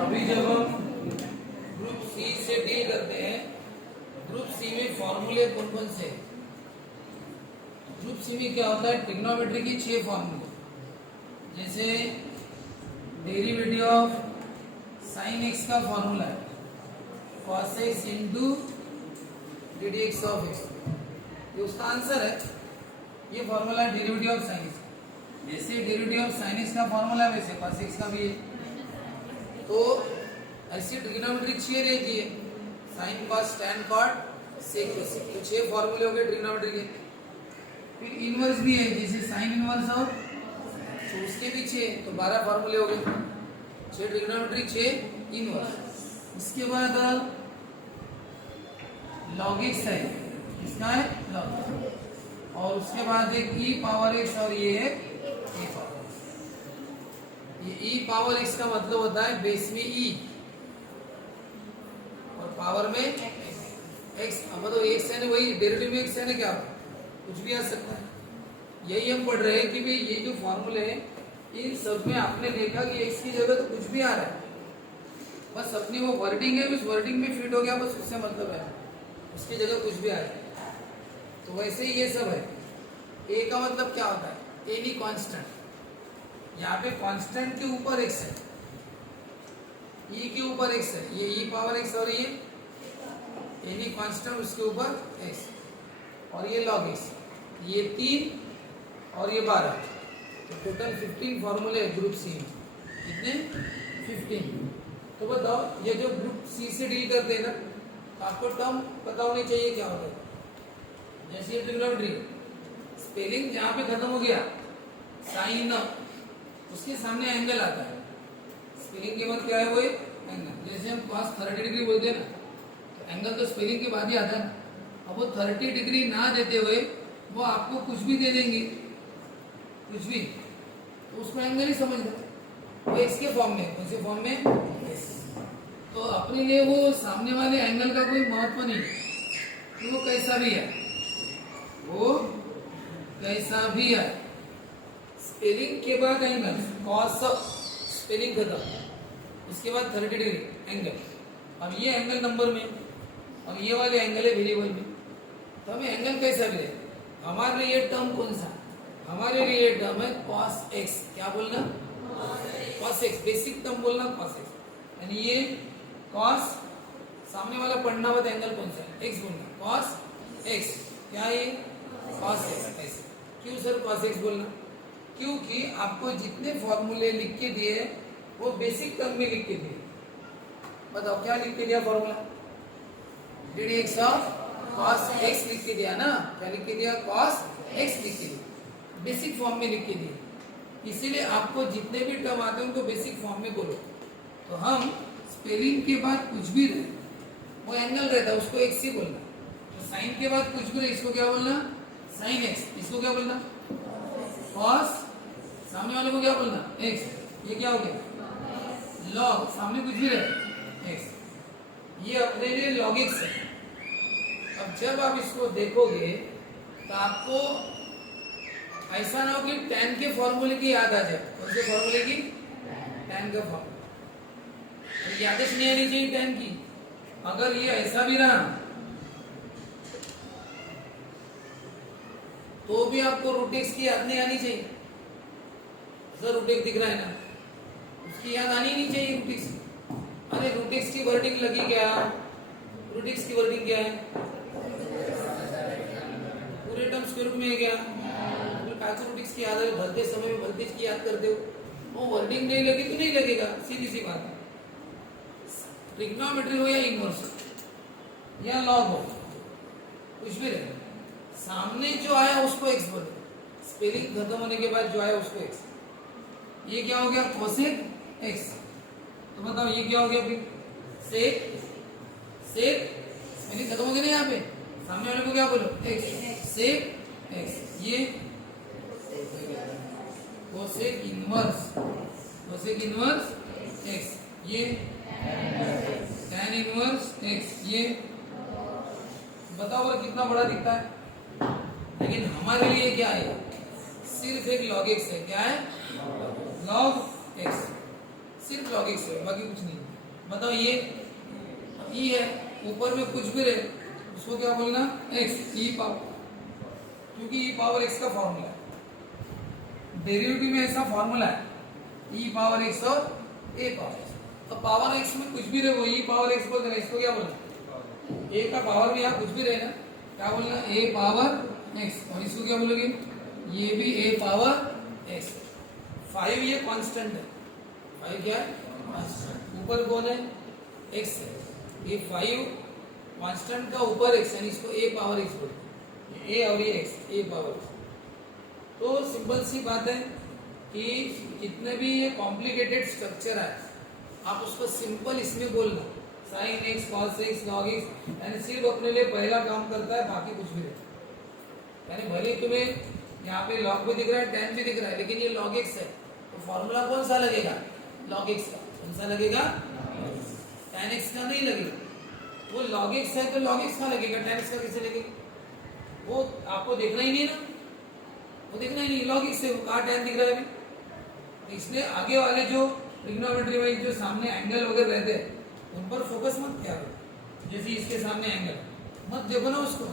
अभी जब हम ग्रुप सी से डील करते हैं, ग्रुप सी में फॉर्मूले कौन कौन से हैं? ग्रुप सी में क्या होता है, ट्रिग्नोमेट्री की 6 फॉर्मूले, जैसे डेरिवेटिव ऑफ साइन एक्स का फॉर्मूला है cos x into D d x of x, ये उसका आंसर है। ये फॉर्मूला है डेरिवेटिव ऑफ साइन एक्स। जैसे डेरिवेटिव ऑफ साइन एक्स का फॉर्मूला है वैसे cos x का भी है। तो ऐसी ट्रिग्नोमेट्री 6 रहती है, sine cos tan cot sec cosec, तो 6 फॉर्मूले हो गए ट्रिग्नोमेट्री के। फिर इनवर्स भी है, जैसे साइन इनवर्स और तो उसके भी 6, तो 12 फॉर्मूले हो गए। 6 ट्रिग्नोमेट्री, 6 इनवर्स। इसके बाद लॉग एक्स है, इसका है लॉग, और उसके बाद एक ई पावर एक्स और ये है ए पावर एक्स। ये ई पावर एक्स का मतलब होता है बेस में ई और पावर में एक्स, मतलब एक्स है ना, वही डेरिवेटिव में एक्स है ना, क्या कुछ भी आ सकता है। यही हम पढ़ रहे हैं कि भाई ये जो फॉर्मूले हैं इन सब में आपने देखा कि एक्स की जगह तो कुछ भी आ रहा है, बस अपनी वो वर्डिंग है, उस वर्डिंग में फिट हो गया, बस उससे मतलब है, उसकी जगह कुछ भी आ रहा है। तो वैसे ही ये सब है। ए का मतलब क्या होता है, एनी कांस्टेंट। यहाँ पे कांस्टेंट के ऊपर एक्स है, ई के ऊपर एक्स है, ये ई पावर एक्स और ये एनी कांस्टेंट उसके ऊपर एक्स, और ये लॉग एक्स, ये 3 और ये 12, तो टोटल 15 फॉर्मूले है ग्रुप सी में। कितने? 15। तो बताओ, ये जो ग्रुप सी से डील करते हैं ना, तो आपको टर्म पता होनी चाहिए क्या होता है। जैसे ये ट्रिग्नोमेट्री, स्पेलिंग जहाँ पे खत्म हो गया साइन, उसके सामने एंगल आता है। स्पेलिंग के बाद क्या है, वो एंगल। जैसे हम cos 30 डिग्री बोलते हैं ना, तो एंगल तो स्पेलिंग के बाद ही आता है ना। अब वो 30 डिग्री ना देते हुए वो आपको कुछ भी दे देंगे, कुछ भी, तो उसको एंगल ही समझ लो, वो एक्स के फॉर्म में, कौन से फॉर्म में, तो अपने लिए वो सामने वाले एंगल का कोई महत्व नहीं, तो वो कैसा भी है, वो कैसा भी है। स्पेलिंग के बाद एंगल, कॉस स्पेलिंग खत्म, इसके बाद 30 डिग्री एंगल। अब ये एंगल नंबर में, अब ये वाले एंगल है वेरिएबल में, तो हमें एंगल कैसा भी है। हमारे लिए टर्म कौन सा, हमारे लिए टर्म है cos x। क्या बोलना, cos x, बेसिक टर्म बोलना cos x, यानी ये cos, सामने वाला पढ़ना मत एंगल कौन सा है, x बोलना, cos x, क्या है cos x। ऐसे क्यों सर cos x बोलना, क्योंकि आपको जितने फॉर्मूले लिख के दिए वो बेसिक टर्म में लिख के दिए। बताओ क्या लिख के दिया formula, d d x of cos x लिख के दिया ना, क्या लिख के दिया, cos x लिख के दिया, बेसिक फॉर्म में लिख के दिया। इसीलिए आपको जितने भी टर्म आते हैं उनको बेसिक फॉर्म में बोलो। तो हम स्पेलिंग के बाद कुछ भी रहे, वो एंगल रहता है, उसको एक्स ही बोलना। तो साइन के बाद कुछ भी रहे, इसको क्या बोलना, साइन एक्स, इसको क्या बोलना, cos, सामने वाले को क्या बोलना, एक्स। ये क्या हो गया, लॉग, सामने कुछ भी रहे एक्स, ये अपने लिए लॉग एक्स है। अब जब आप इसको देखोगे तो आपको ऐसा ना हो कि tan के फॉर्मूले की याद आ जाए। कौन से फॉर्मूले की, tan का फॉर्मूला, तो यादश नहीं आनी चाहिए tan की। अगर ये ऐसा भी रहा तो भी आपको रूट एक्स की याद नहीं आनी चाहिए। सर रूट एक्स दिख रहा है ना, उसकी याद आनी नहीं चाहिए रूट एक्स। अरे रूट एक्स की वर्डिंग लगी क्या, रूट एक्स की वर्डिंग क्या है, पूरे टर्म स्क्वायर रूट में है क्या, रूट एक्स की याद है, भलते समय में भलते की याद करते हो, वो वर्डिंग नहीं लगी तो नहीं लगेगा, सीधी सी बात है। ट्रिग्नोमेट्री हो या इनवर्स या लॉग हो, कुछ भी रहे, सामने जो आया उसको एक्स बोलो, स्पेलिंग खत्म होने के बाद जो आया उसको एक्स। ये क्या हो गया, कोसेक एक्स। तो बताओ ये क्या हो गया, फिर सेक, सेक, स्पेलिंग खत्म हो गया ना, यहाँ पे सामने वाले को क्या बोलो, एक्स, सेक एक्स। ये cosec inverse, cosec inverse x, ये tan इनवर्स एक्स। ये बताओ और कितना बड़ा दिखता है, लेकिन हमारे लिए क्या है, सिर्फ एक log x है। क्या है, log x। सिर्फ log x है, बाकी कुछ नहीं। बताओ ये e है, ऊपर में कुछ भी रहे उसको क्या बोलना, x, e पावर, क्योंकि e पावर x का फॉर्मूला है। डेरिवेटिव में ऐसा फॉर्मूला है, e पावर x और a पावर x। तो पावर x में कुछ भी रहे वो e पावर x बोल देना, इसको क्या बोलना, a का पावर में यहाँ कुछ भी रहे ना, क्या बोलना, a पावर x, और इसको क्या बोलोगे, ये भी a पावर x। 5 ये कांस्टेंट है, 5 क्या है, कांस्टेंट। ऊपर कौन है, x है, ये 5 कांस्टेंट का ऊपर x है, इसको a पावर x बोलते हैं, a और ये x, a पावर x। तो सिंपल सी बात है कि जितने भी ये कॉम्प्लिकेटेड स्ट्रक्चर है आप उसको सिंपल इसमें बोलना, sign x, cos x, log x, यानी सिर्फ अपने लिए पहला काम करता है, बाकी कुछ भी नहीं। यानी भले तुम्हें यहाँ पे log भी दिख रहा है, tan भी दिख रहा है, लेकिन ये log x है, तो फॉर्मूला कौन सा लगेगा, log x का। कौन सा लगेगा, tan x का नहीं लगेगा। वो log x है तो log x का लगेगा, tan x का कैसे लगेगा, वो आपको देखना ही नहीं ना, वो देखना ही नहीं, log x है, वो कहाँ tan दिख रहा है अभी। इसलिए आगे वाले जो ट्रिग्नोमेट्री वाइज जो सामने एंगल वगैरह रहते हैं उन पर फोकस मत किया करो। जैसे इसके सामने एंगल मत देखो ना, उसको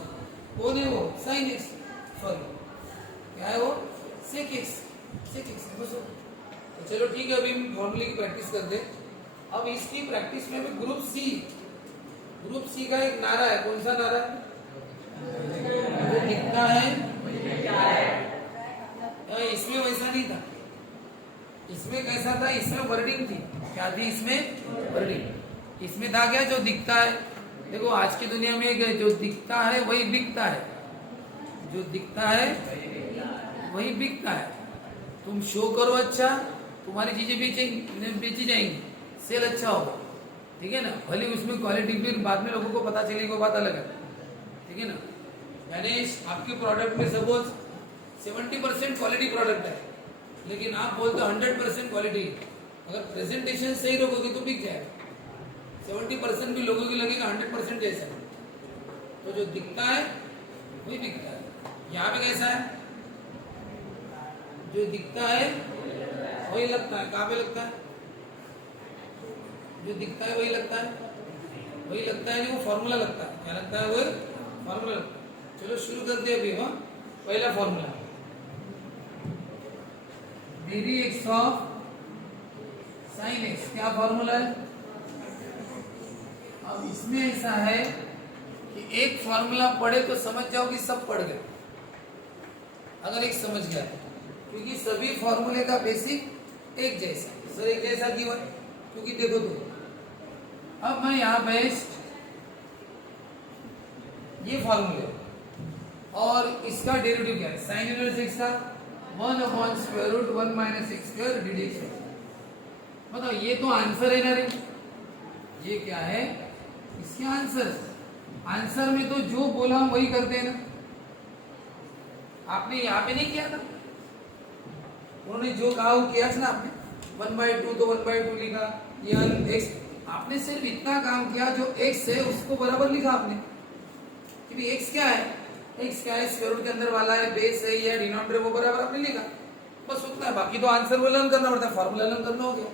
कौन है वो, साइन एक्स, सॉरी क्या है वो, सेक एक्स, सेक एक्स बस। तो चलो ठीक है, अभी हम फॉर्मूले की प्रैक्टिस करते हैं। अब इसकी प्रैक्टिस में भी ग्रुप सी का एक नारा है, कौन सा नारा है, वो दिखता है, इसमें वैसा नहीं था, इसमें कैसा था, इसमें वर्डिंग थी, क्या थी इसमें, वर्डिंग। इसमें था क्या, जो दिखता है। देखो आज की दुनिया में जो दिखता है वही बिकता है, जो दिखता है वही बिकता है। तुम शो करो अच्छा, तुम्हारी चीजें बेची जाएंगी, सेल अच्छा होगा, ठीक है ना। भले उसमें क्वालिटी फिर बाद में लोगों को पता चलेगी, वो बात अलग है, ठीक है ना। यानी आपके प्रोडक्ट में सपोज 70% क्वालिटी प्रोडक्ट है, लेकिन आप बोलते 100% क्वालिटी, अगर प्रेजेंटेशन सही रखोगे तो बिक जाएगा। 70% भी लोगों की लगेगा 100% जैसा, तो जो दिखता है वही बिकता है। यहाँ पे कैसा है, जो दिखता है वही लगता है, कहाँ पे लगता है, जो दिखता है वही लगता है, वही लगता है नहीं, वो फॉर्मूला लगता है, क्या लगता है, वो फॉर्मूला लगता है। चलो शुरू करते हैं अभी। हाँ, पहला formula, dx of sine x, क्या फॉर्मूला है। अब इसमें ऐसा है कि एक फॉर्मूला पढ़े तो समझ जाओ कि सब पढ़ गए, अगर एक समझ गया, क्योंकि सभी फॉर्मूले का बेसिक एक जैसा, सर एक जैसा क्यों है, क्योंकि देखो तो अब मैं यहाँ पे ये फॉर्मूले और इसका डेरिवेटिव क्या है, साइन इनवर्स x का 1/√1 - x² ddx। बताओ ये तो आंसर है ना रे, ये क्या है, इसके आंसर। आंसर में तो जो बोला वही करते हैं ना, आपने यहाँ पे नहीं किया था, उन्होंने जो कहा वो किया था ना आपने, 1/2 तो 1/2 लिखा, ये x, आपने सिर्फ इतना काम किया, जो x है उसको बराबर लिखा आपने, क्योंकि x क्या है, x क्या है, स्क्वायर रूट के अंदर वाला है, बेस है या डिनोमिनेटर, वो बराबर आपने लिखा, बस उतना है। बाकी तो आंसर वो लर्न करना पड़ता है, फॉर्मूला लर्न करना हो गया।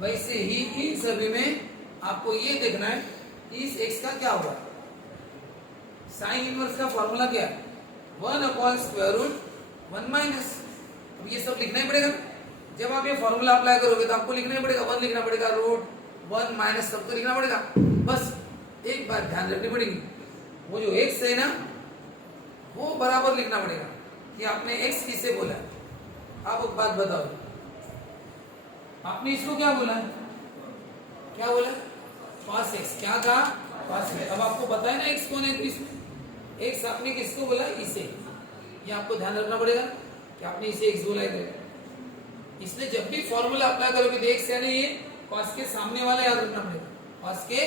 वैसे ही इन सभी में आपको ये देखना है इस x का क्या होगा। साइन इनवर्स का फॉर्मूला क्या है, 1/√1 - अब ये सब लिखना ही पड़ेगा। जब आप ये फॉर्मूला अप्लाई करोगे तो आपको लिखना ही पड़ेगा, 1 लिखना पड़ेगा, √1 - सब तो लिखना पड़ेगा। बस एक बात ध्यान रखनी पड़ेगी, वो जो x है ना वो बराबर लिखना पड़ेगा कि आपने x किसे बोला है। आप एक बात बताओ, आपने इसको क्या बोला, क्या बोला, cos x, क्या कहा, cos x। अब आपको पता है ना x कौन है, इसमें x आपने किसको बोला, इसे। ये आपको ध्यान रखना पड़ेगा कि आपने इसे x बोला है। इसलिए जब भी फॉर्मूला अप्लाई करोगे तो x यानी ये cos के सामने वाला याद रखना पड़ेगा, cos के।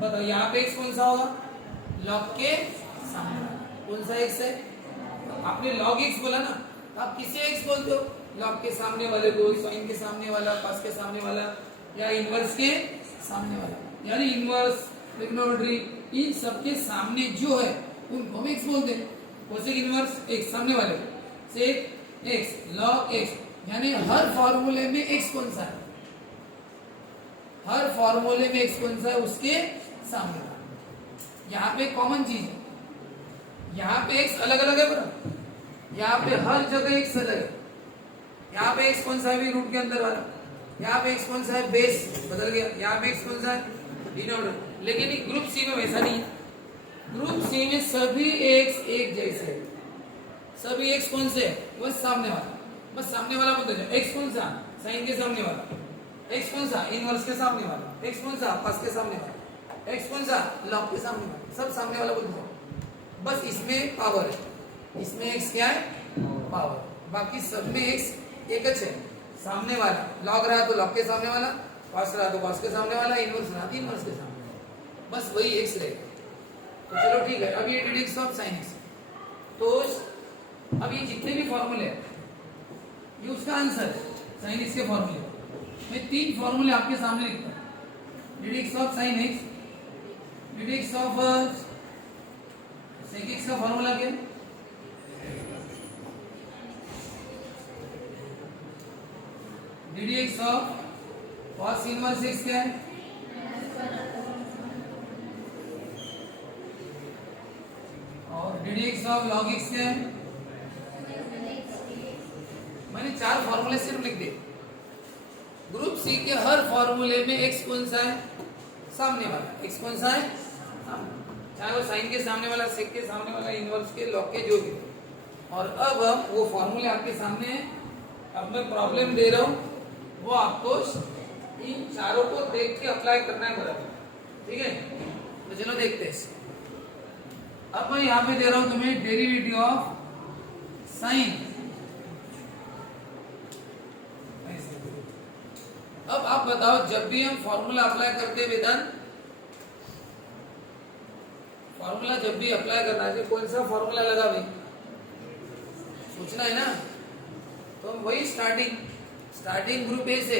बताओ यहाँ पे x कौन सा होगा, log के सामने वाला, कौन सा x है, आपने log x बोला ना, तो आप किसे x बोलते हो, log के सामने वाले को, साइन के सामने वाला, cos के सामने वाला, या इनवर्स के सामने वाला, यानी इनवर्स, ट्रिग्नोमेट्री, इन सबके सामने जो है उनको हम x बोलते हैं। कोसेक इनवर्स x सामने वाले, सेक x, log x, यानी हर फॉर्मूले में x कौन सा है, हर फॉर्मूले में एक्स कौन सा है, उसके सामने वाला। यहाँ पे कॉमन चीज है, यहाँ पे एक्स अलग अलग है बराबर, यहाँ पे हर जगह एक्स अलग है। यहाँ पे एक्स कौन सा है रूट के अंदर वाला, यहाँ पे एक्स कौन सा है बेस बदल गया, यहाँ पे एक्स कौन सा है डिनोमिनेटर। लेकिन ग्रुप सी में वैसा नहीं है। ग्रुप सी में सभी एक्स एक जैसे है, सभी एक्स कौन से है, बस सामने वाला, बस सामने वाला बोलते जाओ। एक्स कौन सा, साइन के सामने वाला, एक्स कौन सा, इनवर्स के सामने वाला, एक्स कौन सा, पास के सामने वाला, एक्स कौन सा, लॉग के सामने वाला, सब सामने वाला बोलते जाओ। बस इसमें पावर है, इसमें एक्स क्या है, पावर। बाकी सब में एक्स एक है, सामने वाला। लॉग रहा तो लॉग के सामने वाला, कॉस रहा तो कॉस के सामने वाला, इनवर्स रहा तो इनवर्स के सामने वाला, बस वही एक्स रहेगा। तो चलो ठीक है, अब ये डिडक्ट ऑफ साइन एक्स। तो अब ये जितने भी फॉर्मूले हैं ये उसका आंसर है, साइन एक्स के फॉर्मूले। मैं 3 फॉर्मूले आपके सामने लिखता हूं। Deduct of sine x, deduct of sec x का फॉर्मूला क्या है, deduct of cos inverse x क्या है, और डिडक्ट ऑफ लॉग एक्स क्या है। मैंने 4 फॉर्मूले सिर्फ लिख दिए। ग्रुप सी के हर फॉर्मूले में एक्स कौन सा है, सामने वाला, एक्स कौन सा है, चाहे वो साइन के सामने वाला, सेक के सामने वाला, इनवर्स के, लॉग के, जो भी। और अब हम वो फॉर्मूले आपके सामने है, अब मैं प्रॉब्लम दे रहा हूं, वो आपको इन चारों को देख के अप्लाई करना है बराबर, ठीक है। तो चलो देखते हैं। अब मैं यहाँ पे दे रहा हूं तुम्हें डेरिवेटिव ऑफ साइन। अब आप बताओ, जब भी हम फॉर्मूला अप्लाई करते हैं वेदांत, फॉर्मूला जब भी अप्लाई करना है कौन सा फॉर्मूला लगा भाई, सोचना है ना। तो वही स्टार्टिंग ग्रुप ए से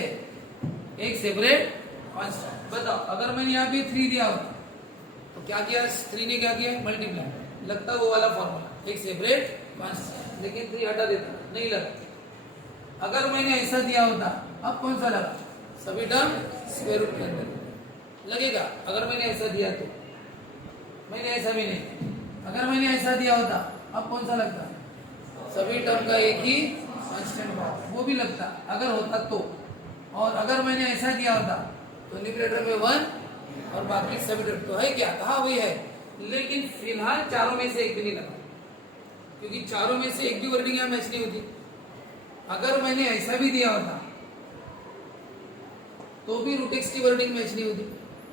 एक सेपरेट कांस्टेंट। बताओ अगर मैंने यहाँ पे 3 दिया होता तो क्या किया, 3 ने क्या किया, मल्टीप्लाई, लगता वो वाला फॉर्मूला, एक सेपरेट कांस्टेंट। लेकिन 3 हटा देता, नहीं लगा। अगर मैंने ऐसा दिया होता, अब कौन सा लगा, सभी टर्म स्क्वायर रूट के अंदर लगेगा। अगर मैंने ऐसा दिया तो, मैंने ऐसा भी नहीं। अगर मैंने ऐसा दिया होता, अब कौन सा लगता, सभी टर्म का एक ही कांस्टेंट पावर, वो भी लगता अगर होता तो। और अगर मैंने ऐसा किया होता तो न्यूमरेटर में 1 और बाकी सभी टर्म तो है क्या, कहा वही है। लेकिन फिलहाल चारों में से एक भी नहीं लगा, क्योंकि चारों में से एक भी वर्डिंग यहाँ मैच नहीं होती। अगर मैंने ऐसा भी दिया होता तो भी रूट एक्स की वर्डिंग मैच नहीं होती,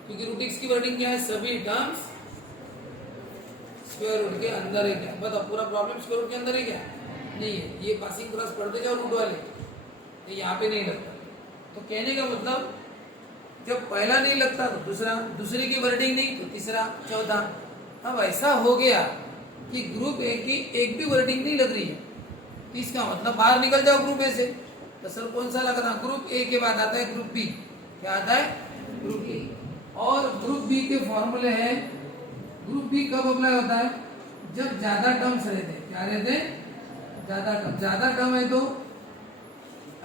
क्योंकि रूट एक्स की वर्डिंग क्या है, सभी टर्म्स स्क्वायर रूट के अंदर है। क्या बताओ, पूरा प्रॉब्लम स्क्वायर रूट के अंदर है क्या, नहीं है। ये पासिंग क्रॉस पढ़ते जाओ रूट वाले, तो यहाँ पे नहीं लगता। तो कहने का मतलब, जब पहला नहीं लगता तो दूसरा, दूसरे की वर्डिंग नहीं तो तीसरा, चौथा। अब ऐसा हो गया कि ग्रुप ए की एक भी वर्डिंग नहीं लग रही है, तो इसका मतलब बाहर निकल जाओ ग्रुप ए से। तो सर कौन सा लग रहा, ग्रुप ए के बाद आता है ग्रुप बी। क्या आता है, ग्रुप ए। और ग्रुप बी के फॉर्मूले हैं, ग्रुप बी कब अप्लाई होता है, जब ज्यादा टर्म्स रहते हैं। क्या रहते हैं, ज्यादा टर्म है तो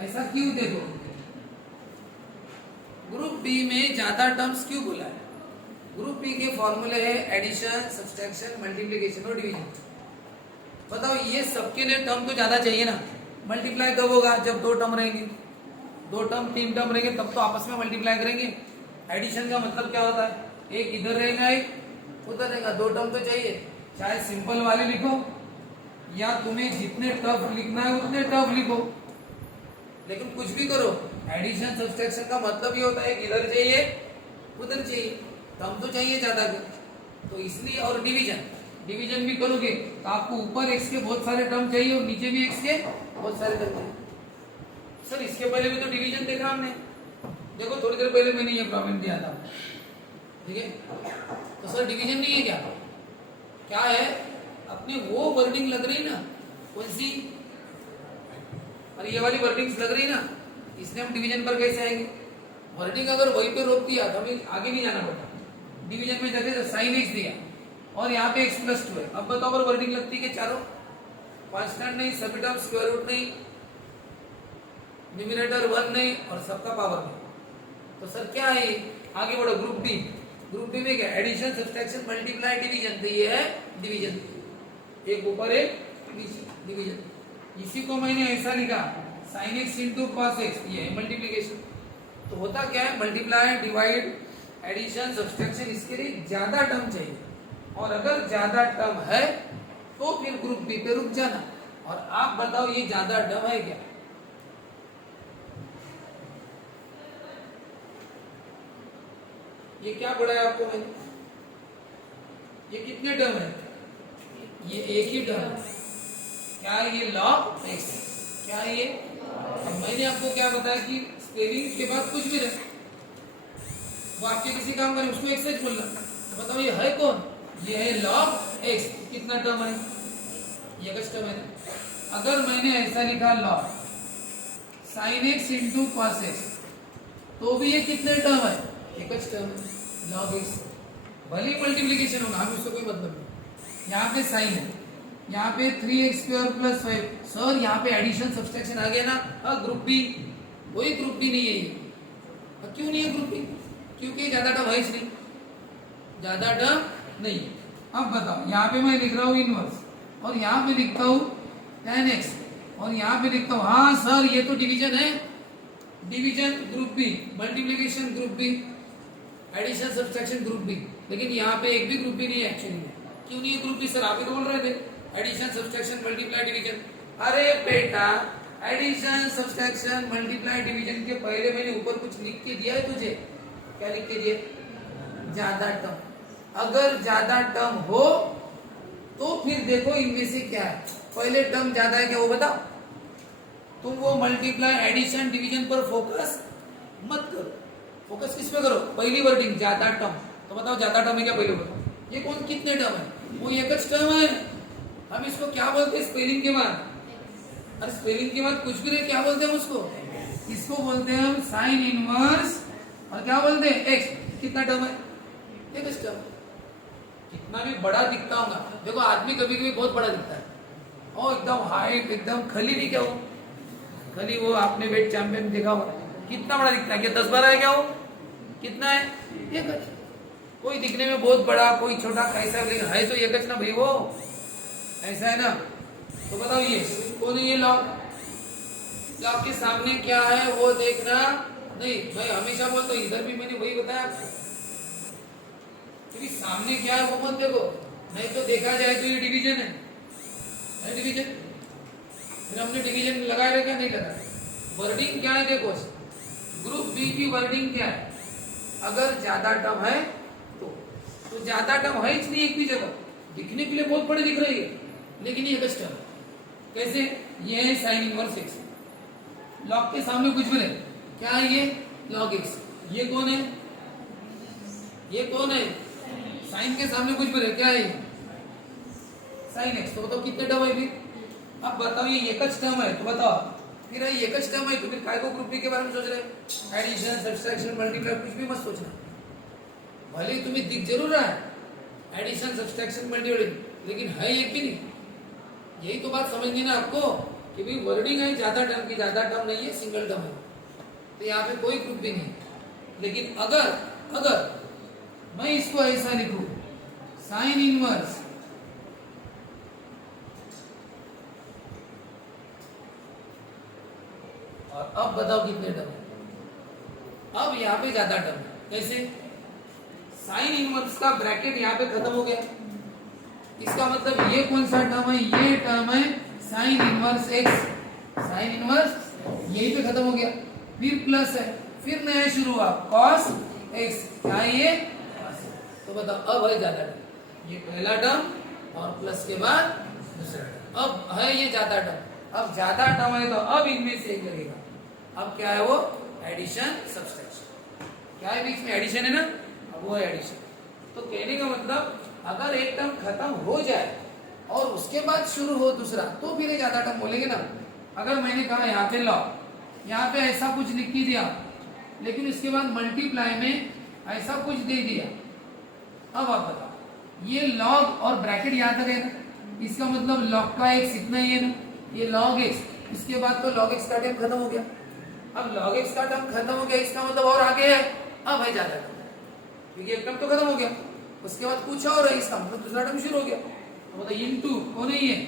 ऐसा क्यों, देखो ग्रुप बी में ज्यादा टर्म्स क्यों बोला है। ग्रुप बी के फॉर्मूले है एडिशन, सब्सट्रैक्शन, मल्टीप्लिकेशन और डिवीजन। बताओ ये सबके लिए टर्म तो ज्यादा चाहिए ना। मल्टीप्लाई कब होगा, जब 2 टर्म रहेंगे, 2 टर्म 3 टर्म रहेंगे, तब तो आपस में मल्टीप्लाई करेंगे। एडिशन का मतलब क्या होता है, एक इधर रहेगा एक उधर रहेगा, 2 टर्म तो चाहिए। चाहे सिंपल वाले लिखो या तुम्हें जितने टफ लिखना है उतने टफ लिखो, लेकिन कुछ भी करो, एडिशन सब्सट्रैक्शन का मतलब ये होता है कि इधर चाहिए उधर चाहिए, टर्म तो चाहिए ज्यादा के। तो इसलिए, और डिवीजन भी करोगे तो आपको ऊपर एक्स के बहुत सारे टर्म चाहिए और नीचे भी एक्स के बहुत सारे टर्म चाहिए। सर इसके पहले भी तो डिवीजन देखा हमने, देखो थोड़ी देर पहले मैंने ये प्रॉब्लम दिया था, ठीक है। तो सर डिवीजन नहीं है क्या, क्या है, अपने वो वर्डिंग लग रही ना, कौन सी, और ये वाली वर्डिंग्स लग रही ना, इसलिए हम डिवीजन पर कैसे आएंगे। वर्डिंग अगर वहीं पे रोक दिया तो हमें आगे नहीं जाना पड़ता। डिवीजन में जगह साइन एक्स दिया और यहाँ पे x + 2 है। अब बताओ अगर वर्डिंग लगती है कि चारों कांस्टेंट नहीं, सभी टर्म स्क्वायर रूट नहीं, न्यूमरेटर 1 नहीं और सबका पावर नहीं, तो सर क्या है ये? आगे बढ़ो, ग्रुप बी। ग्रुप बी में क्या? Addition, subtraction, multiply, division. तो ये है डिवीजन, एक ऊपर एक नीचे, डिवीजन। इसी को मैंने ऐसा लिखा, sin x into cos x, ये है मल्टीप्लीकेशन। तो होता क्या है? मल्टीप्लाई, डिवाइड, एडिशन, सब्सट्रैक्शन, इसके लिए ज्यादा टर्म चाहिए, और अगर ज्यादा टर्म है तो फिर ग्रुप बी पे रुक जाना। और आप बताओ ये ज्यादा टर्म है क्या? ये क्या पढ़ा है आपको मैंने? ये कितने टर्म है? ये एक ही टर्म है। क्या है ये? log x। क्या है ये? अब मैंने आपको क्या बताया कि स्पेलिंग के बाद कुछ भी रहे, वो आपके किसी काम का नहीं, उसको एक्सेस बोलना। तो बताओ ये है कौन? ये है log x। कितना टर्म है? ये कुछ टर्म है। अगर मैंने ऐसा लिखा log sin x into cos x, तो भी ये कितने टर्म है? एक टर्म है, log x। भले मल्टीप्लीकेशन होगा, हम इससे कोई मतलब नहीं। यहाँ पे साइन है, यहाँ पे 3x स्क्वायर प्लस 5। सर यहाँ पे एडिशन सब्सट्रैक्शन आ गया ना? हाँ, ग्रुप बी। कोई ग्रुप बी नहीं है ये। क्यों नहीं है ग्रुप बी? क्योंकि ज्यादा टर्म है नहीं, ज्यादा टर्म नहीं। अब बताओ, यहाँ पे मैं लिख रहा हूँ इनवर्स, और यहाँ पे लिखता हूँ tan x, और यहाँ पे लिखता हूँ, हाँ सर ये तो डिवीजन है, division group B, multiplication group B, addition subtraction group B. लेकिन यहाँ पे एक भी ग्रुप बी नहीं है एक्चुअली। क्यों नहीं है ग्रुप बी? सर आप ही तो बोल रहे थे एडिशन, सब्सट्रैक्शन, मल्टीप्लाई, डिवीजन। अरे बेटा, एडिशन, सब्सट्रैक्शन, मल्टीप्लाई, डिवीजन के पहले मैंने ऊपर कुछ लिख के दिया है तुझे। क्या लिख के दिया? ज्यादा टर्म। अगर ज्यादा टर्म हो तो फिर देखो इनमें से क्या है। पहले टर्म ज्यादा है क्या वो बताओ। तुम वो मल्टीप्लाई, एडिशन, डिवीजन पर फोकस मत करो। फोकस किस पे करो? पहली वर्डिंग, ज्यादा टर्म। तो बताओ ज्यादा टर्म है क्या? पहले बताओ ये कौन कितने टर्म है? वो एक टर्म है। हम इसको क्या बोलते हैं स्पेलिंग के बाद? अरे स्पेलिंग के बाद कुछ भी नहीं, क्या बोलते हैं उसको? इसको बोलते हैं हम साइन इनवर्स, और क्या बोलते हैं? एक्स। कितना टर्म है? एक टर्म। कितना भी बड़ा दिखता होगा, देखो आदमी कभी कभी बहुत बड़ा दिखता है, और एकदम हाइट, एकदम खली नहीं क्या वो? खली वो आपने वेट चैंपियन देखा होगा, कितना बड़ा दिखता है? क्या 10-12 है क्या वो? कितना है? एक। कोई दिखने में बहुत बड़ा, कोई छोटा, कैसा, लेकिन है तो एक ना भाई वो। ऐसा है ना? तो बताओ ये कौन है? ये लॉग। लॉग के सामने क्या है वो देखना नहीं। मैं हमेशा बोलता हूँ, इधर भी मैंने वही बताया आपको, क्योंकि सामने क्या है वो मत देखो, नहीं तो देखा जाए तो ये डिवीजन है डिवीजन। फिर हमने डिवीजन लगाए रखा नहीं लगा। वर्डिंग क्या है देखो, ग्रुप बी की वर्डिंग क्या है? अगर ज्यादा टर्म है तो ज्यादा टर्म है ही नहीं एक भी जगह, दिखने के लिए बहुत बड़े दिख रही है, लेकिन ये एक टर्म कैसे? ये है साइन इनवर्स एक्स। लॉग के सामने कुछ भी नहीं, क्या है ये? Log x. ये कौन है? ये कौन है? साइन के सामने कुछ भी नहीं, क्या है? Sine x. तो बताओ कितने टर्म है फिर? अब बताओ ये एक टर्म है, तो बताओ फिर ये एक टर्म है तो फिर काय को ग्रुप बी के बारे में सोच रहे? एडिशन, सब्सट्रैक्शन, मल्टीप्लाई कुछ भी मत सोचना। भले ही तुम्हें दिख जरूर रहा है एडिशन, सब्सट्रैक्शन, मल्टीप्लाई, लेकिन है एक भी नहीं। यही तो बात समझनी ना आपको कि भाई वर्डिंग है ज्यादा टर्म की, ज्यादा टर्म नहीं है, सिंगल टर्म है, तो यहाँ पे कोई ग्रुप भी नहीं। लेकिन अगर मैं इसको ऐसा लिखूं, साइन इनवर्स और अब बताओ कितने टर्म है? अब यहाँ पे ज्यादा टर्म है। कैसे? साइन इनवर्स का ब्रैकेट यहाँ पे खत्म हो गया, इसका मतलब ये कौन सा टर्म है? ये टर्म है sine inverse x. Sine inverse यही पे खत्म हो गया, फिर प्लस है, फिर नया शुरू हुआ कॉस एक्स। क्या है ये? तो बताओ अब है ज्यादा टर्म, ये पहला टर्म और प्लस के बाद दूसरा टर्म। अब है ये ज्यादा टर्म। अब ज्यादा टर्म है तो अब इनमें से एक लगेगा। अब क्या है वो? Addition, subtraction. क्या है बीच में? एडिशन है ना, अब वो है एडिशन। तो कहने का मतलब अगर एक टर्म खत्म हो जाए और उसके बाद शुरू हो दूसरा, तो फिर ज्यादा टर्म बोलेंगे ना। अगर मैंने कहा यहाँ पे लॉग, यहाँ पे ऐसा कुछ लिख के दिया, लेकिन उसके बाद मल्टीप्लाई में ऐसा कुछ दे दिया, अब आप बताओ ये लॉग और ब्रैकेट यहाँ तक है ना, इसका मतलब लॉग का एक्स इतना ही है ना, ये लॉग एक्स, इसके बाद तो लॉग एक्स का टाइम खत्म हो गया। अब log x का टर्म खत्म हो गया, इसका मतलब और आगे है, अब है ज्यादा टर्म, क्योंकि एक टर्म तो खत्म हो गया, उसके बाद कुछ और है, इसका मतलब दूसरा टर्म शुरू हो गया। तो मतलब इनटू वो नहीं है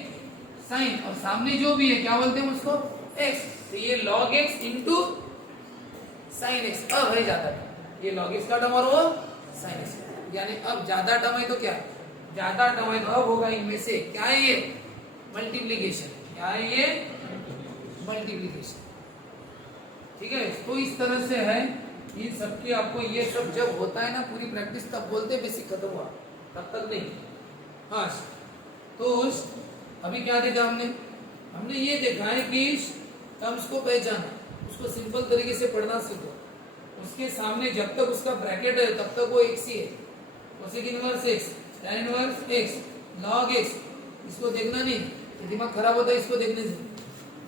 साइन, और सामने जो भी है क्या बोलते हैं उसको x, तो ये log x into sin x, अब है ज्यादा टर्म, ये log x का टर्म और वो sin x, यानी अब ज्यादा टर्म है तो क्या, ज्यादा टर्म है तो अब होगा इनमें से क्या है ये मल्टीप्लिकेशन, क्या है ये मल्टीप्लिकेशन। ठीक है, तो इस तरह से है इन सबकी आपको ये सब जब होता है ना पूरी प्रैक्टिस तब बोलते बेसिक खत्म हुआ, तब तक नहीं। हाँ, तो अभी क्या देखा हमने ये देखा है कि टर्म्स को पहचाना, उसको सिंपल तरीके से पढ़ना सीखो, उसके सामने जब तक उसका ब्रैकेट है तब तक वो x ही है, cosec inverse x, tan inverse x, log x, इसको देखना नहीं, दिमाग खराब होता है इसको देखने से,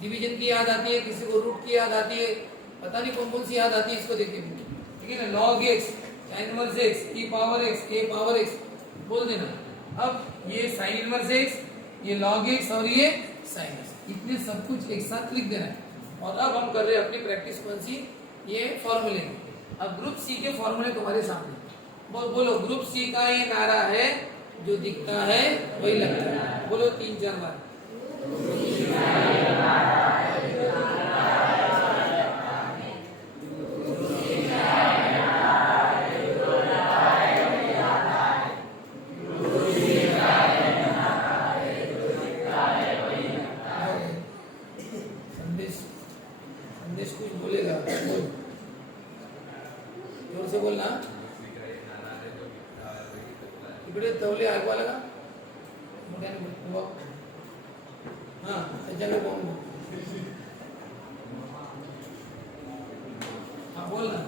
डिवीजन की याद आती है, किसी को रूट की याद आती है, पता नहीं कौन कौन सी याद आती है इसको देखने में, ठीक है ना, log x, tan inverse x, e power x, k power x बोल देना। अब ये sin इनवर्स x, ये log x और ये sin x, इतने सब कुछ एक साथ लिख देना है। और अब हम कर रहे हैं अपनी प्रैक्टिस कौन सी, ये फॉर्मूले। अब ग्रुप सी के फॉर्मूले तुम्हारे सामने, बोलो ग्रुप सी का ये नारा है, जो दिखता है वही लगता है, बोलो 3-4 बार। संदेश कुछ बोलेगा, बोल जोर से बोलना। इकडे तवले ऐकवा लगा मोठ्याने, हाँ त्याच्याकडे पाहून, हाँ बोल ना,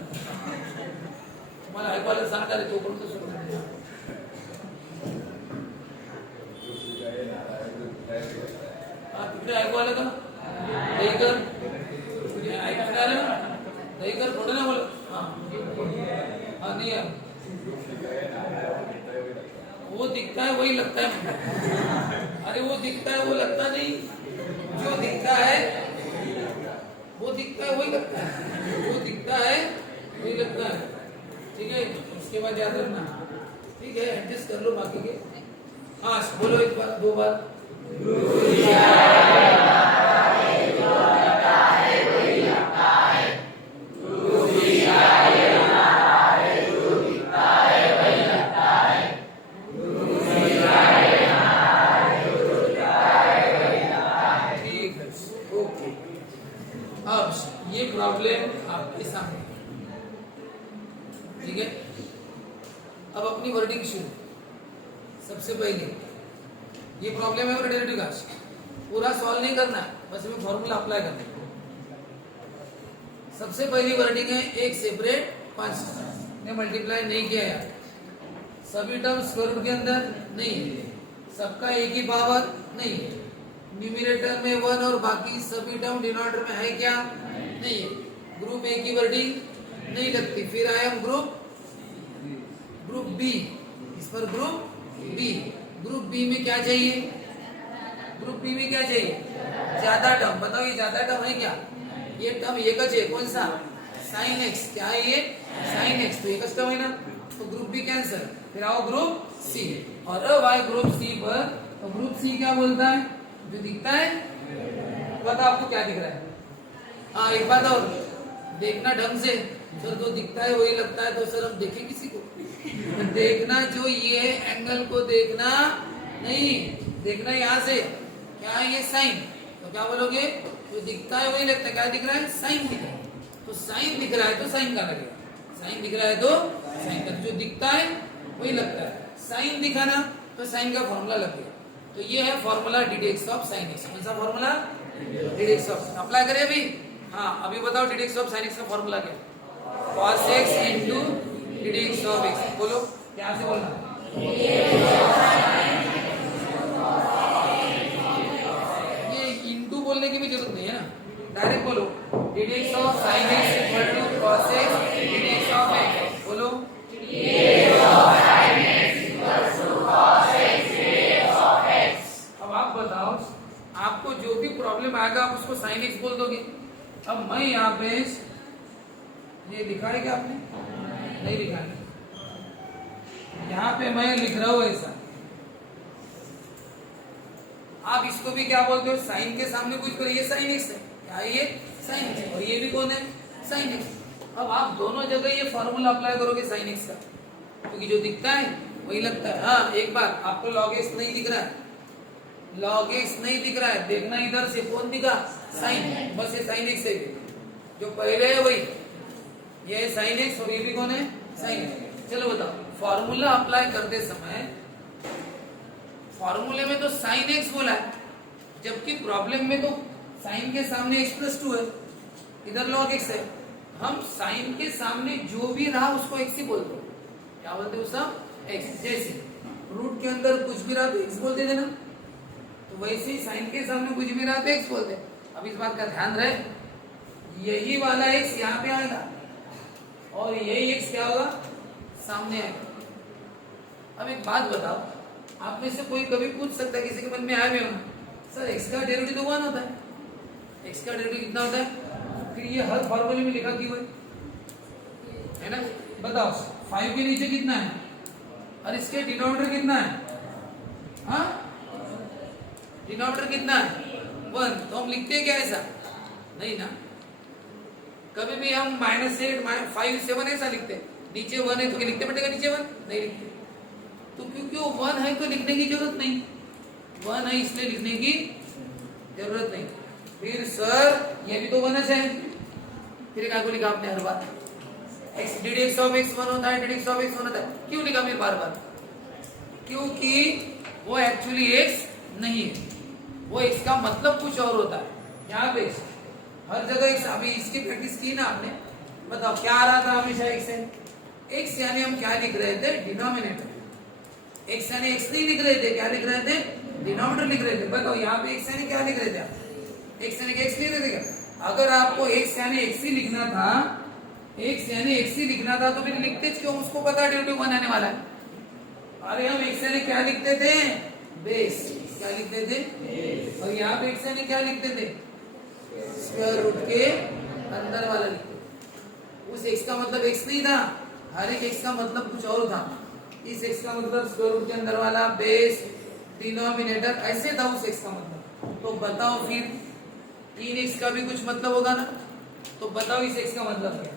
तुम्हाला ऐकवायला सांगता रे तोपर्यंत सुरू नाही। हाँ तिकडे ऐकवायला का दहीकर ऐकणार दहीकर थोडं ना बोल, हाँ नहीं यार, वो दिखता है वही लगता है, अरे वो दिखता है वो लगता नहीं, जो दिखता है वो दिखता है वही लगता है, वो दिखता है वही लगता है, ठीक है, उसके बाद याद रखना, ठीक है, एडजस्ट कर लो बाकी के। हाँ बोलो एक बार 2 बार, ये प्रॉब्लम आपके सामने, ठीक है। अब अपनी वर्डिंग शुरू, सबसे पहले ये प्रॉब्लम है डेरिवेटिव का, पूरा सॉल्व नहीं करना, बस हमें फॉर्मूला अप्लाई करना है। सबसे पहली वर्डिंग है एक सेपरेट 5 ने मल्टीप्लाई नहीं किया यार, सभी टर्म स्क्वायर रूट के अंदर नहीं है, सबका एक ही पावर नहीं है, न्यूमरेटर में 1 और बाकी सभी टर्म डिनोमिनेटर में है क्या, नहीं है, ग्रुप ए की वर्डिंग नहीं लगती, फिर आया हम ग्रुप बी, इस पर ग्रुप बी में क्या चाहिए, ग्रुप बी में क्या चाहिए, ज्यादा टर्म, बताओ ये ज्यादा टर्म है क्या, ये टर्म एक है, कौन सा sin x, क्या है ये sin x, तो एक टर्म है ना, तो ग्रुप बी कैंसिल, फिर आओ ग्रुप सी, और अब आए ग्रुप सी पर, तो ग्रुप सी क्या बोलता है, जो दिखता है, बताओ आपको क्या दिख रहा है, हाँ एक बात और देखना ढंग से, सर जो दिखता है वही लगता है, तो सर हम देखें किसी को, देखना जो ये एंगल को देखना नहीं, देखना यहाँ से, क्या है ये साइन, तो क्या बोलोगे, जो दिखता है वही लगता है, क्या दिख रहा है, साइन दिख रहा है, तो साइन दिख रहा है तो साइन का लगेगा, साइन दिख रहा है तो साइन का, जो दिखता है वही लगता है, साइन दिखाना तो साइन का फॉर्मूला लग गया, तो ये है formula ddx of sin x, कौन सा फॉर्मूला, ddx ऑफ, अप्लाई करें अभी, हाँ अभी बताओ ddx ऑफ sin x का फॉर्मूला क्या, cos x into ddx of x, बोलो क्या से बोलना, ये इंटू बोलने की भी जरूरत नहीं है ना, डायरेक्ट बोलो ddx of sin x equal to cos x ddx of x, बोलो ddx of sin x equal to cos x ddx of x। अब आप बताओ, आपको जो भी प्रॉब्लम आएगा आप उसको sin x बोल दोगे। अब मैं यहाँ पे ये लिखा है क्या आपने? नहीं लिखा है। यहाँ पे मैं लिख रहा हूं ऐसा। आप इसको भी क्या बोलते हो? साइन के सामने कुछ करो, ये साइन एक्स है, क्या ये साइन एक्स, और ये भी कौन है? Sine x. अब आप दोनों जगह ये फॉर्मूला अप्लाई करोगे साइन एक्स का, क्योंकि जो दिखता है वही लगता है। हाँ, एक बार आपको लॉग एक्स नहीं दिख रहा है, लॉग एक्स नहीं दिख रहा है, देखना इधर से कौन दिखा? साइन, बस ये साइन एक्स है, जो पहले है वही, ये साइन एक्स और ये भी कौन है? Sine x. चलो बताओ, फॉर्मूला अप्लाई करते समय फॉर्मूले में तो साइन एक्स बोला है, जबकि प्रॉब्लम में तो साइन के सामने x प्लस 2 है, इधर लॉग एक्स है। हम साइन के सामने जो भी रहा उसको x ही बोलते हैं। क्या बोलते हैं? वो सब x। जैसे रूट के अंदर कुछ भी रहा तो x बोल देते ना, तो वैसे ही साइन के सामने कुछ भी रहा तो x बोलते हैं। अब इस बात का ध्यान रहे, यही वाला x यहाँ पे आएगा और यही x क्या होगा? सामने आएगा। अब एक बात बताओ, आप में से कोई कभी पूछ सकता है, किसी के मन में आया भी होना, सर x का डेरिवेटिव तो 1 होता है, x का डेरिवेटिव कितना होता है? फिर ये हर फॉर्मूले में लिखा क्यों है ना? बताओ, 5 के नीचे कितना है और इसके डिनोमिनेटर कितना है? हाँ, डिनोमिनेटर कितना है? 1। तो हम लिखते हैं क्या ऐसा? नहीं ना, कभी भी हम -8 5 7 ऐसा लिखते हैं। नीचे 1 है तो क्या लिखते बेटेगा? नीचे 1 नहीं लिखते, तो क्योंकि वो 1 है तो लिखने की जरूरत नहीं, 1 है इसलिए लिखने की जरूरत नहीं। फिर सर ये भी तो 1 है, फिर क्या को लिखा आपने हर बार? x ddx ऑफ x 1 होता है, ddx ऑफ x 1 होता है, क्यों लिखा फिर बार बार? क्योंकि वो एक्चुअली x नहीं है, वो x का मतलब कुछ और होता है। यहाँ पे हर जगह x, अभी इसकी प्रैक्टिस की ना आपने, बताओ क्या आ रहा था हमेशा? x है, x यानी हम क्या लिख रहे थे? डिनोमिनेटर। x यानी x नहीं लिख रहे थे, क्या लिख रहे थे? डिनोमिनेटर लिख रहे थे। बताओ यहाँ पे x यानी क्या लिख रहे थे आप? x यानी x लिख रहे थे क्या? अगर आपको x यानी x ही लिखना था, x यानी x ही लिखना था, तो फिर लिखते क्यों? उसको पता डेरिवेटिव 1 आने वाला है। अरे हम x यानी क्या लिखते थे? बेस। क्या लिखते थे? और यहाँ पे x यानी क्या लिखते थे? स्क्वायर रूट के अंदर वाला लिखते थे। उस x का मतलब x नहीं था, हर एक x का मतलब कुछ और था। इस x का मतलब स्क्वायर रूट के अंदर वाला, बेस, डिनोमिनेटर, ऐसे था उस x का मतलब। तो बताओ फिर इन x का भी कुछ मतलब होगा ना, तो बताओ इस x का मतलब क्या?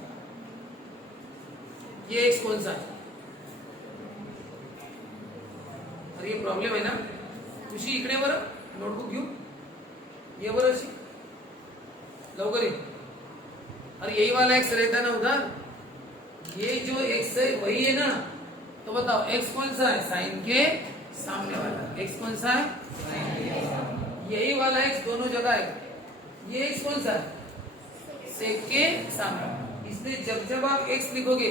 ये x कौन सा है? अरे ये प्रॉब्लेम है ना, खुशी इकडे बरं, नोटबुक घेऊ ये बरं अशी लवकर ये। अरे यही वाला x रहता ना उधर, ये जो x है वही है ना, तो बताओ x कौन सा है? साइन के सामने वाला। x कौन सा है? साइन के सामने। यही वाला x दोनों जगह है। ये x कौन सा है? सेक के सामने। इसलिए जब जब आप x लिखोगे,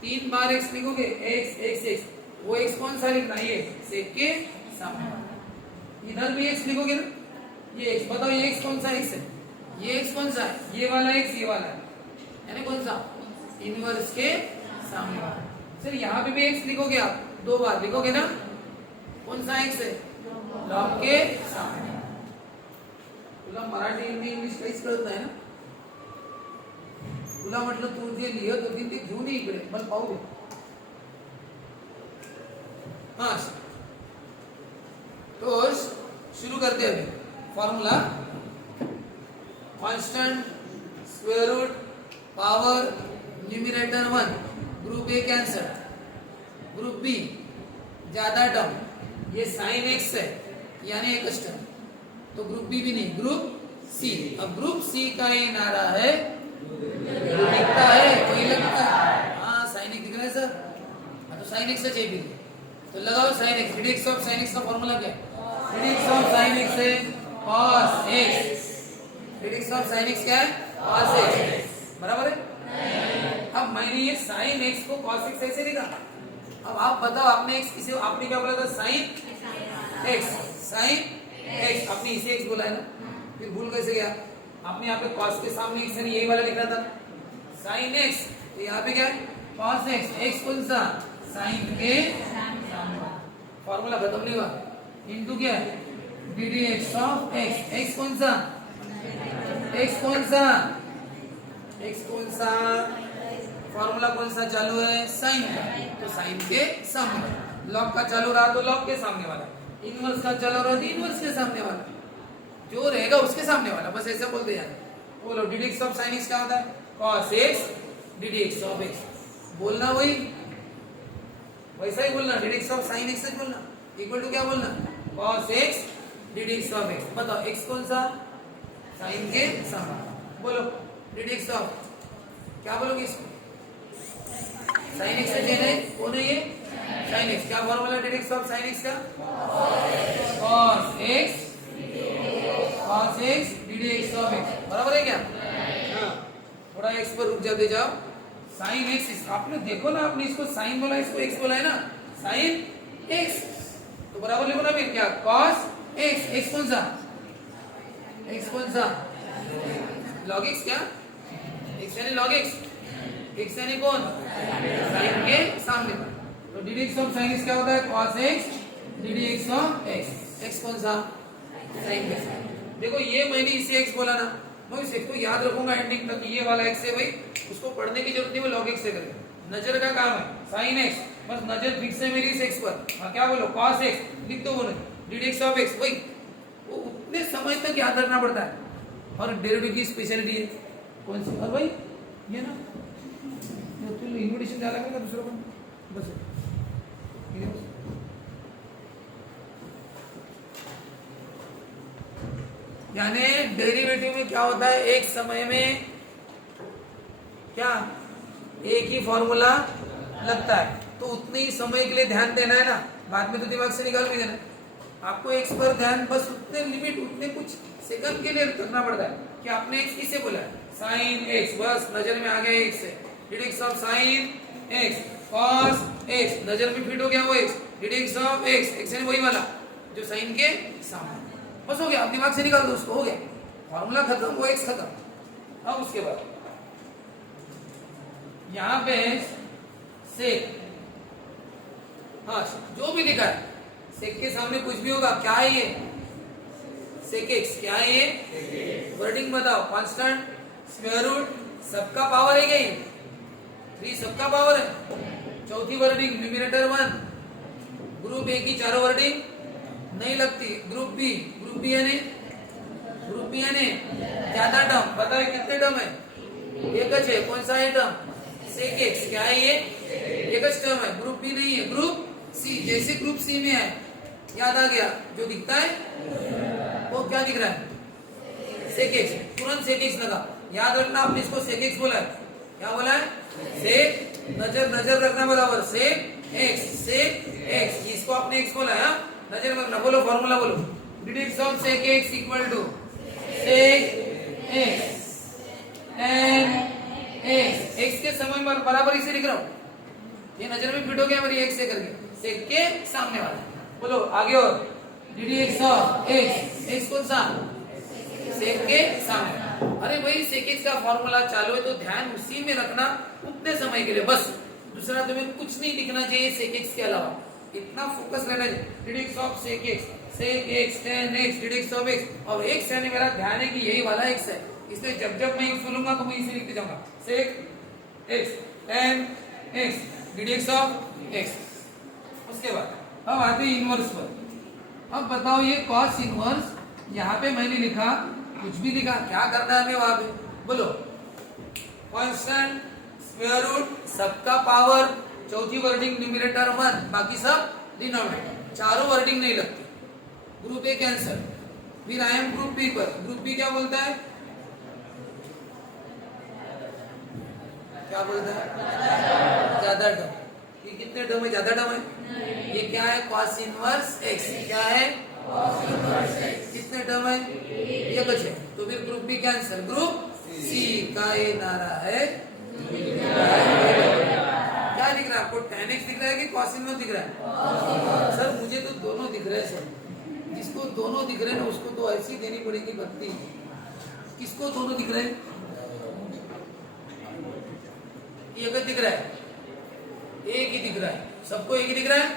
3 बार x लिखोगे, x x x, वो x कौन सा लिखना? ये सेक के सामने। इधर भी x लिखोगे ना, ये x, बताओ ये x कौन सा x है? ये x कौन सा है? ये वाला x, ये वाला है, यानी कौन सा? इनवर्स के सामने वाला। सर यहाँ पे भी x लिखोगे आप, 2 बार लिखोगे ना, कौन सा x है? लॉग के सामने। तुला मराठी हिंदी इंग्लिश काहीच कळत नाही ना? तुला म्हटलं तू जे लिहत होती ते घेऊन ये इकडे, मला पाहू दे। हाँ, तो शुरू करते हैं अभी। Formula constant, square root, power, numerator 1, group A cancer, group B ज्यादा टर्म, ये साइन एक्स है यानी एक टर्म, तो ग्रुप बी भी नहीं, ग्रुप सी। अब ग्रुप सी का ये नारा है, दिखता है वही लगता है। हाँ, साइन एक्स दिख रहा है सर, हाँ तो साइन एक्स है भी, तो लगाओ sine x. ddx of sine x का फॉर्मूला क्या है? ddx ऑफ साइन एक्स है cos x। ddx of sine x क्या है? cos x, बराबर है? अब मैंने ये साइन एक्स को cos x ऐसे लिखा। अब आप बताओ, आपने x किसे, आपने क्या बोला था? साइन एक्स, साइन एक्स, आपने इसे x बोला है ना, फिर भूल कैसे गया? आपने यहाँ पे cos के सामने x यानी यही वाला लिख रहा था, साइन एक्स, तो यहाँ पे क्या है? cos x। x कौन सा? साइन के सामने। फॉर्मूला खत्म नहीं हुआ, इनटू क्या है? ddx of x। x कौन सा? x कौन सा? x कौन सा? फॉर्मूला कौन सा चालू है? साइन का, तो साइन के सामने। लॉग का चालू रहा तो लॉग के सामने वाला, इनवर्स का चालू रहा तो इनवर्स के सामने वाला, जो रहेगा उसके सामने वाला, बस ऐसे बोलते यार। बोलो d d x of sine x क्या होता है? Cos x d d x of x. बोलना वही, वैसा ही बोलना, D d x of sine x बोलना, इक्वल टू क्या बोलना? Cos x d d x of x. बताओ एक्स कौन सा? साइन के सामने। बोलो डी डी एक्स ऑफ, क्या बोलोगे इसको? साइन एक्स है, कौन है ये? Sine x. क्या formula d d x of sine x का? Cos x d d x of x. बराबर है क्या? हाँ, थोड़ा एक्स पर रुक जाते जाओ। साइन एक्स, आपने देखो ना, आपने इसको साइन बोला, इसको एक्स बोला है ना, साइन एक्स, तो बराबर लिखो ना फिर क्या? Cos x. एक्स कौन सा? एक्स कौन सा? Log x. क्या एक्स यानी लॉग एक्स? एक्स यानी कौन? साइन के सामने। तो D d x of sine x क्या होता है? Cos x d d x of x. X कौन सा? साइन के सामने। देखो ये मैंने इसे एक्स बोला ना, मैं इस एक्स को याद रखूंगा एंडिंग तक, ये वाला एक्स है भाई, उसको पढ़ने की जरूरत नहीं, वो लॉग एक्स से करेगा। नजर का काम है, साइन एक्स, बस नजर फिक्स है मेरी इस एक्स पर। हाँ, क्या बोलो? कॉस एक्स लिख दो, बोलो d d x of x. भाई वो उतने समय तक याद रखना पड़ता है, और डेरिवेटिव की स्पेशलिटी है कौन सी? और भाई ये ना, तुम इन्विटेशन डाला का दूसरा कौन? बस ये बस। यानी डेरिवेटिव में क्या होता है? एक समय में क्या एक ही फॉर्मूला लगता है, तो उतने ही समय के लिए ध्यान देना है ना, बाद में तो दिमाग से निकाल भी देना। आपको एक्स पर ध्यान बस उतने लिमिट, उतने कुछ सेकंड के लिए रखना पड़ता है कि आपने एक्स किसे बोला? साइन एक्स, बस नजर में आ गया एक्स है। D d x of sine x, cos x, नजर में फिट हो गया वो x. D d x of x, x यानी वही वाला जो साइन के सामने, बस हो गया। आप दिमाग से निकाल दो उसको, हो गया, फॉर्मूला खत्म, वो एक्स खत्म। अब उसके बाद यहां पे सेक, हाँ जो भी लिखा है सेक के सामने कुछ भी होगा, क्या है ये? Sec x. क्या है ये? वर्डिंग बताओ। कांस्टेंट, स्क्वायर रूट, सबका पावर है क्या ये? 3 सबका पावर है। चौथी वर्डिंग न्यूमरेटर 1। ग्रुप ए की चारों वर्डिंग नहीं लगती। ग्रुप बी, ग्रुप बी यानी ज्यादा टर्म, बताओ कितने टर्म है? एक है। कौन सा है टर्म? सेक एक्स। क्या है ये? एक टर्म है। ग्रुप बी नहीं है, ग्रुप सी। जैसे ग्रुप सी में है, याद आ गया, जो दिखता है वो क्या दिख रहा है? Sec x. तुरंत सेक एक्स लगा, याद रखना, आपने इसको सेक एक्स बोला है। क्या बोला है? सेक, नजर रखना बराबर, सेक एक्स, सेक एक्स, इसको आपने एक्स बोला है, नजर रखना। बोलो फॉर्मूला बोलो, d d x of sec x equal to sec x n x. X के समय में बराबर इसे लिख रहा हूं, ये नजर में फिट हो गया मेरी एक्स से करके, सेक के सामने वाला। बोलो आगे, और D d x of x, x कौन सा? सेक के सामने। अरे भाई सेक एक्स का फॉर्मूला चालू है तो ध्यान उसी में रखना उतने समय के लिए, बस दूसरा तुम्हें कुछ नहीं दिखना चाहिए सेक एक्स के अलावा, इतना फोकस रहना चाहिए। D d x of sec x tan x, d d x of x, और एक्स यानी मेरा ध्यान है कि यही वाला एक्स है, इसलिए जब जब मैं एक्स बोलूंगा तो मैं इसे लिखते जाऊंगा, sec x tan x d d x of x. उसके बाद अब आते हैं इनवर्स पर। अब बताओ ये कॉस इनवर्स, यहाँ पे मैंने लिखा, कुछ भी लिखा, क्या करना है हमें वहां पे? बोलो कांस्टेंट, स्क्वायर रूट, सबका पावर, चौथी वर्डिंग न्यूमरेटर 1, बाकी सब डिनोमिनेटर, चारों वर्डिंग नहीं लगती। ग्रुप ए कैंसर, फिर आई एम ग्रुप बी पर। ग्रुप बी क्या बोलता है? क्या बोलता है? ज्यादा टर्म। ये कितने टर्म है? ज्यादा टर्म है। ये क्या है? Cos inverse x. क्या है? कितने टर्म है? ये कुछ है, तो फिर group B cancer. Group C का ये नारा है, क्या दिख रहा है आपको? tan x दिख रहा है कि cos इनवर्स दिख रहा है? सर मुझे तो दोनों दिख रहे हैं सर। जिसको दोनों दिख रहे हैं ना उसको तो ऐसी देनी पड़ेगी बत्ती। किसको दोनों दिख रहे हैं? एक दिख रहा है, एक ही दिख रहा है, सबको एक ही दिख रहा है।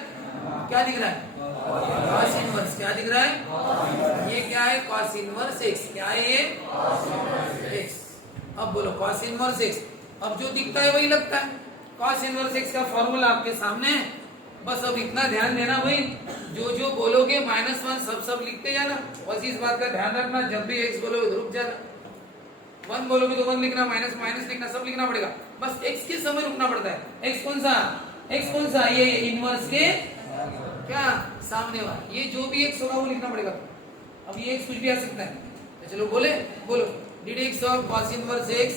क्या दिख रहा है? Cos inverse. क्या दिख रहा है? ये क्या है? Cos inverse x. क्या है ये? एक्स। अब बोलो कॉस इनवर्स एक्स, अब जो दिखता है वही लगता है। cos इनवर्स x का फॉर्मूला आपके सामने है। बस अब इतना ध्यान देना भाई, जो जो बोलोगे -1 सब लिखते जाना। बस इस बात का ध्यान रखना, जब भी x बोलोगे तो रुक जाना। 1 बोलोगे तो 1 लिखना, माइनस लिखना, सब लिखना पड़ेगा। बस x के समय रुकना पड़ता है। x कौन सा ये इनवर्स के क्या सामने वाला, ये जो भी x होगा वो लिखना पड़ेगा। अब ये x कुछ भी आ सकता है। तो चलो बोलो dd x of cos inverse x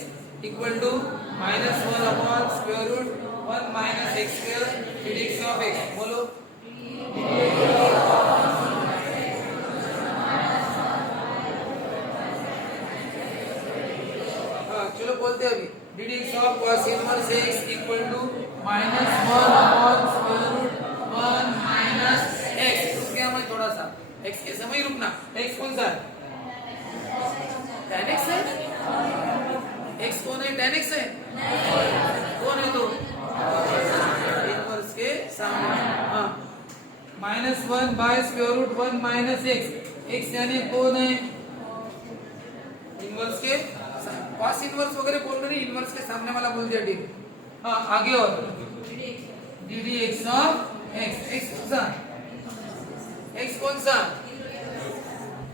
equal to -1 upon square root 1 minus x square dd x of x। बोलो चलो बोलते हैं अभी dd x of cos inverse x equal to -1 upon square root 1 minus x। रुक गया मैं थोड़ा सा, x के समय रुकना। x कौन सा है? tan x है। x कौन है? tan x है। कौन है तो इनवर्स के सामने। हाँ -1 by square root 1 minus x यानी कौन है? इनवर्स के cos इनवर्स वगैरह बोल रहे नहीं, इनवर्स के सामने वाला बोल दिया। ठीक, हाँ आगे और dd x of x कौन सा?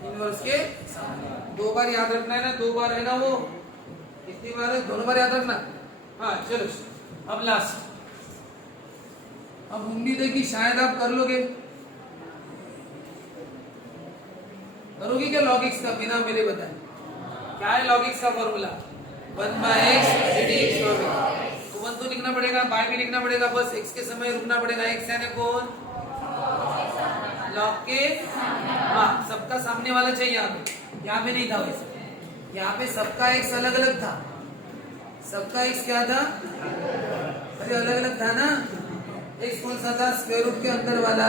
इनवर्स के सामने। 2 बार याद रखना है ना, 2 बार है ना, वो कितनी बार है? दोनों बार याद रखना। हाँ चलो अब लास्ट। अब उम्मीद है कि शायद आप कर लोगे। करोगे क्या log x का बिना मेरे बताए? क्या है log x का formula? 1 by x dd x of x। तो 1 तो लिखना पड़ेगा, बाय भी लिखना पड़ेगा, बस x के समय रुकना पड़ेगा। x यानी कौन? log के हाँ सबका सामने वाला चाहिए। यहाँ पे नहीं था वैसे, यहाँ पे सबका x अलग अलग था। सबका x क्या था? अरे अलग अलग था ना। x कौन सा था? स्क्वायर रूट के अंदर वाला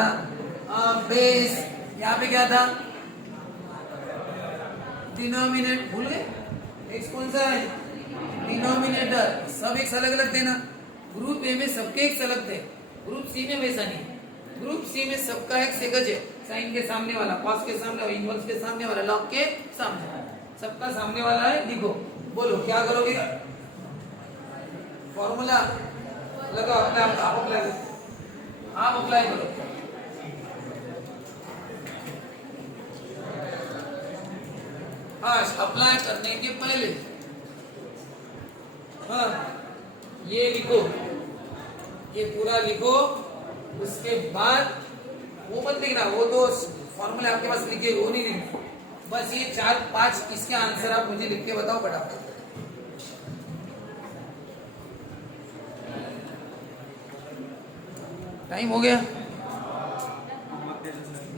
बेस। यहाँ पे क्या था? डिनोमिनेटर। भूल गए? x कौन सा है? डिनोमिनेटर। सब x अलग अलग थे ना। ग्रुप ए में सबके x अलग थे, ग्रुप सी में वैसा नहीं। ग्रुप सी में सबका x एक है, साइन के सामने वाला, कॉस के सामने वाला, इनवर्स के सामने वाला, लॉग के सामने, सबका सामने वाला है। लिखो, बोलो क्या करोगे? फॉर्मूला लगाओ अपने आप अप्लाई करो। आप अप्लाई करो। हाँ अप्लाई करने के पहले हाँ ये लिखो, ये पूरा लिखो। उसके बाद वो मत लिखना, वो तो फॉर्मूला आपके पास लिखे, वो नहीं लिखना। बस ये 4-5 इसके आंसर आप मुझे लिख के बताओ फटाफट। टाइम हो गया।